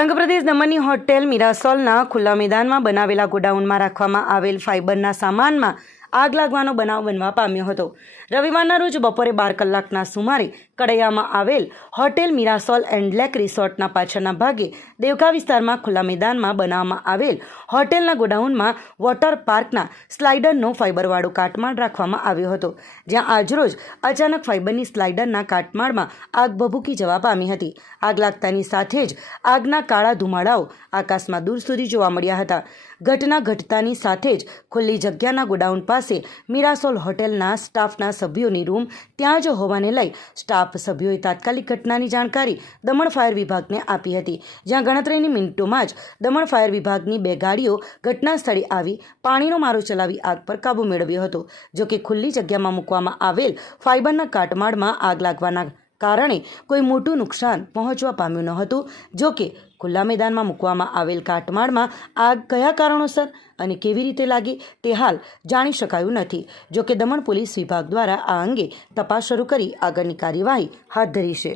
સંઘ પ્રદેશ દમણની હોટેલ મિરાસોલના ખુલ્લા મેદાનમાં બનાવેલા ગોડાઉનમાં રાખવામાં આવેલ ફાઇબરના સામાનમાં આગ લાગવાનો બનાવ બનવા પામ્યો હતો। રવિવારના રોજ બપોરે 12 કલાકના સુમારે કડૈયામાં આવેલ હોટેલ મિરાસોલ એન્ડ લેક રિસોર્ટના પાછળના ભાગે દેવકા વિસ્તારમાં ખુલ્લા મેદાનમાં બનાવવામાં આવેલ હોટેલના ગોડાઉનમાં વોટર પાર્કના સ્લાઇડરનો ફાઇબરવાળો કાટમાળ રાખવામાં આવ્યો હતો, જ્યાં આજરોજ અચાનક ફાઇબરની સ્લાઇડરના કાટમાળમાં આગ ભભૂકી જવા પામી હતી। આગ લાગતાની સાથે જ આગના કાળા ધુમાડાઓ આકાશમાં દૂર સુધી જોવા મળ્યા હતા। ઘટના ઘટતાની સાથે જ ખુલ્લી જગ્યાના ગોડાઉન પાસે મિરાસોલ હોટેલના સ્ટાફના સભ્યોની રૂમ ત્યાં જ હોવાને લઈ સ્ટાફ સભ્યોએ તાત્કાલિક ઘટનાની જાણકારી દમણ ફાયર વિભાગને આપી હતી, જ્યાં ગણતરીની મિનિટોમાં જ દમણ ફાયર વિભાગની 2 ગાડીઓ ઘટના સ્થળે આવી પાણીનો મારો ચલાવી આગ પર કાબૂ મેળવ્યો હતો। જો કે ખુલ્લી જગ્યામાં મૂકવામાં આવેલ ફાઇબરના કાટમાળમાં આગ લાગવાના કારણે કોઈ મોટું નુકસાન પહોંચવા પામ્યું ન હતું। જો કે ખુલ્લા મેદાનમાં મૂકવામાં આવેલ કાટમાળમાં આગ કયા કારણોસર અને કેવી રીતે લાગી તે હાલ જાણી શકાયું નથી। જો કે દમણ પોલીસ વિભાગ દ્વારા આ અંગે તપાસ શરૂ કરી આગળની કાર્યવાહી હાથ ધરી છે।